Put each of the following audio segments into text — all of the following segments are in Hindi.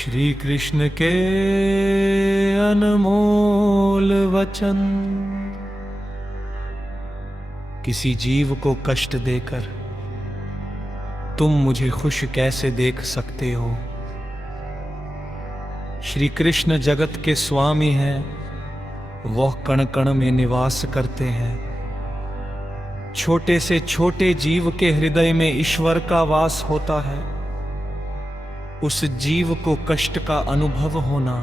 श्री कृष्ण के अनमोल वचन। किसी जीव को कष्ट देकर तुम मुझे खुश कैसे देख सकते हो। श्री कृष्ण जगत के स्वामी हैं, वह कण कण में निवास करते हैं। छोटे से छोटे जीव के हृदय में ईश्वर का वास होता है। उस जीव को कष्ट का अनुभव होना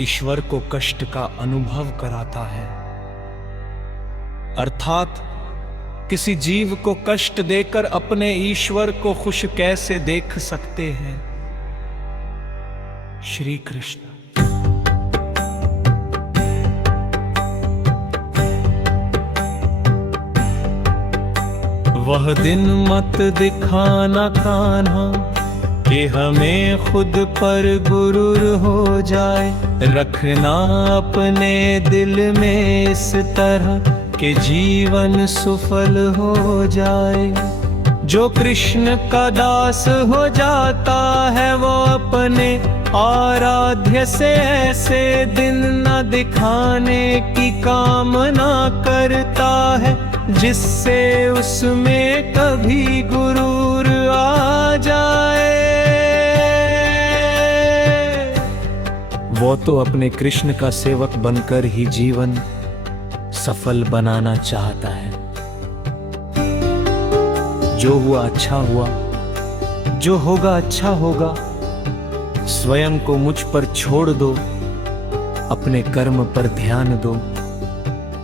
ईश्वर को कष्ट का अनुभव कराता है। अर्थात किसी जीव को कष्ट देकर अपने ईश्वर को खुश कैसे देख सकते हैं। श्री कृष्ण। वह दिन मत दिखाना कान्हा कि हमें खुद पर गुरूर हो जाए। रखना अपने दिल में इस तरह कि जीवन सुफल हो जाए। जो कृष्ण का दास हो जाता है वो अपने आराध्य से ऐसे दिन न दिखाने की कामना करता है, जिससे उसमें कभी गुरूर आ जाए। वो तो अपने कृष्ण का सेवक बनकर ही जीवन सफल बनाना चाहता है। जो हुआ अच्छा हुआ, जो होगा अच्छा होगा। स्वयं को मुझ पर छोड़ दो, अपने कर्म पर ध्यान दो।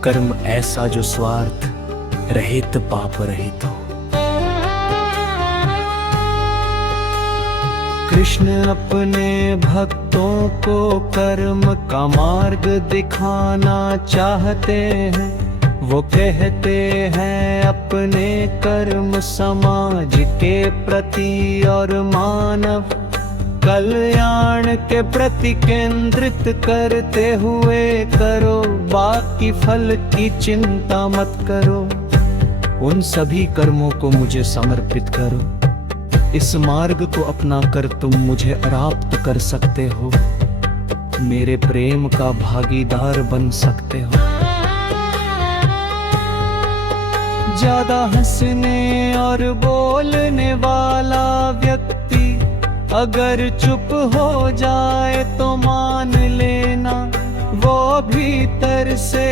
कर्म ऐसा जो स्वार्थ रहित पाप रहित हो। कृष्ण अपने भक्तों को कर्म का मार्ग दिखाना चाहते हैं। वो कहते हैं अपने कर्म समाज के प्रति और मानव कल्याण के प्रति केंद्रित करते हुए करो, बाकी फल की चिंता मत करो। उन सभी कर्मों को मुझे समर्पित करो। इस मार्ग को अपना कर तुम मुझे प्राप्त कर सकते हो, मेरे प्रेम का भागीदार बन सकते हो। ज्यादा हंसने और बोलने वाला व्यक्ति अगर चुप हो जाए तो मान लेना वो भीतर से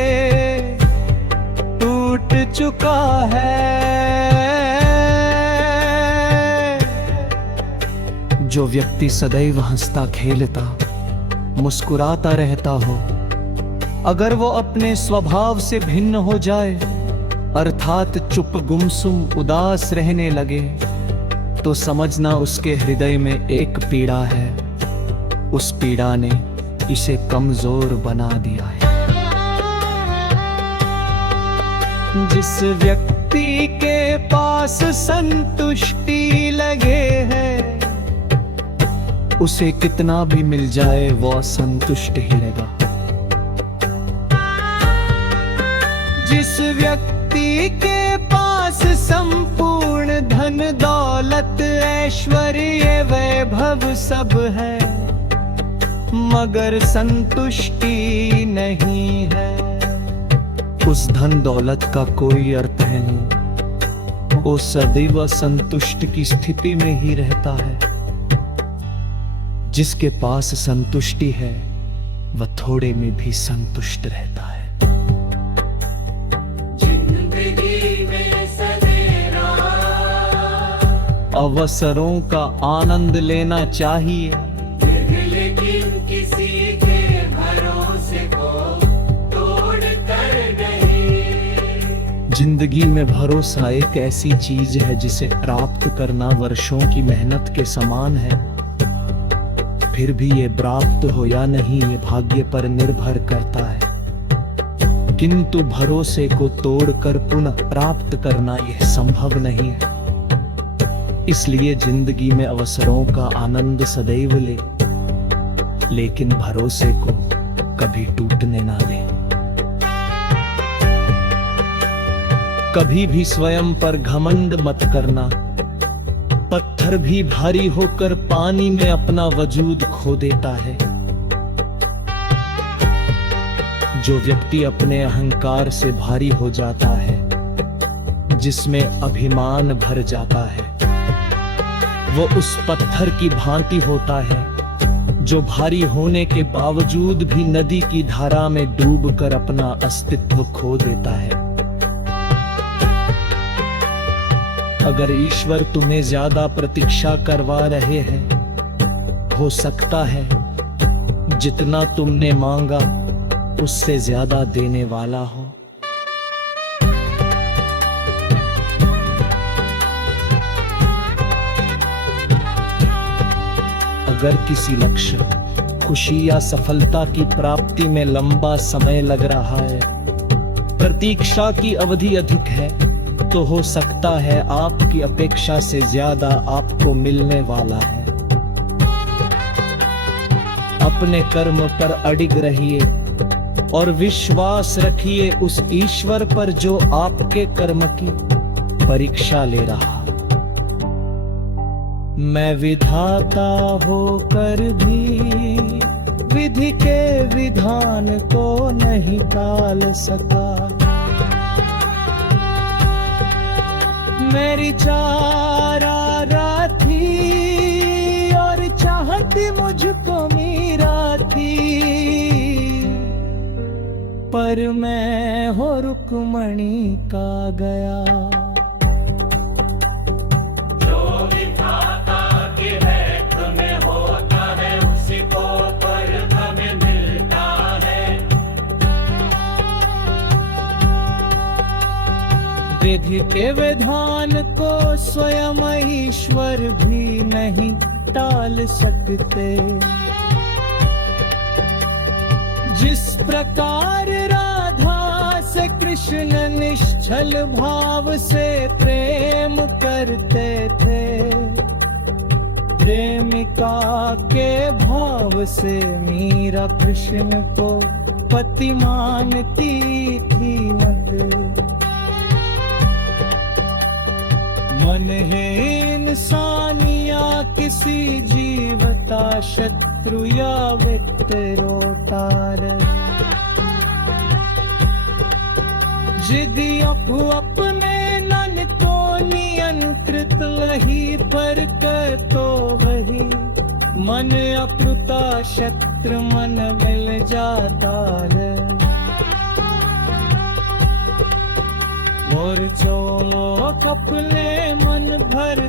टूट चुका है। जो व्यक्ति सदैव हंसता खेलता मुस्कुराता रहता हो, अगर वो अपने स्वभाव से भिन्न हो जाए अर्थात चुप गुमसुम उदास रहने लगे, तो समझना उसके हृदय में एक पीड़ा है। उस पीड़ा ने इसे कमजोर बना दिया है। जिस व्यक्ति के पास संतुष्टि लगे है, उसे कितना भी मिल जाए वो असंतुष्ट ही रहेगा। जिस व्यक्ति के पास संपूर्ण धन दौलत ऐश्वर्य वैभव सब है, मगर संतुष्टि नहीं है, उस धन दौलत का कोई अर्थ नहीं। वो सदैव असंतुष्ट की स्थिति में ही रहता है। जिसके पास संतुष्टि है वह थोड़े में भी संतुष्ट रहता है। जिंदगी में सवेरा अवसरों का आनंद लेना चाहिए, लेकिन किसी के भरोसे को तोड़ कर नहीं। जिंदगी में भरोसा एक ऐसी चीज है जिसे प्राप्त करना वर्षों की मेहनत के समान है। फिर भी ये प्राप्त हो या नहीं ये भाग्य पर निर्भर करता है, किंतु भरोसे को तोड़कर पुनः प्राप्त करना यह संभव नहीं है। इसलिए जिंदगी में अवसरों का आनंद सदैव ले, लेकिन भरोसे को कभी टूटने ना दे। कभी भी स्वयं पर घमंड मत करना, पत्थर भी भारी होकर पानी में अपना वजूद खो देता है। जो व्यक्ति अपने अहंकार से भारी हो जाता है, जिसमें अभिमान भर जाता है, वो उस पत्थर की भांति होता है जो भारी होने के बावजूद भी नदी की धारा में डूबकर अपना अस्तित्व खो देता है। अगर ईश्वर तुम्हें ज्यादा प्रतीक्षा करवा रहे हैं, हो सकता है जितना तुमने मांगा उससे ज्यादा देने वाला हो। अगर किसी लक्ष्य, खुशी या सफलता की प्राप्ति में लंबा समय लग रहा है, प्रतीक्षा की अवधि अधिक है, तो हो सकता है आपकी अपेक्षा से ज्यादा आपको मिलने वाला है। अपने कर्म पर अडिग रहिए और विश्वास रखिए उस ईश्वर पर जो आपके कर्म की परीक्षा ले रहा। मैं विधाता होकर भी विधि के विधान को नहीं टाल सका। मेरी चारा थी और चाहती मुझको मीरा थी, पर मैं हो रुक्मणी का गया। विधि के विधान को स्वयं ईश्वर भी नहीं टाल सकते। जिस प्रकार राधा से कृष्ण निश्चल भाव से प्रेम करते थे, प्रेमिका के भाव से मीरा कृष्ण को पति मानती थी। मन है इंसानिया किसी जीवता शत्रु या विक्रोतार, जिदी अपने नन को नियंत्रित लही पर तो वही मन अप्रुता शत्रु मन मिल जाता है। और जो लोग अपने मन भर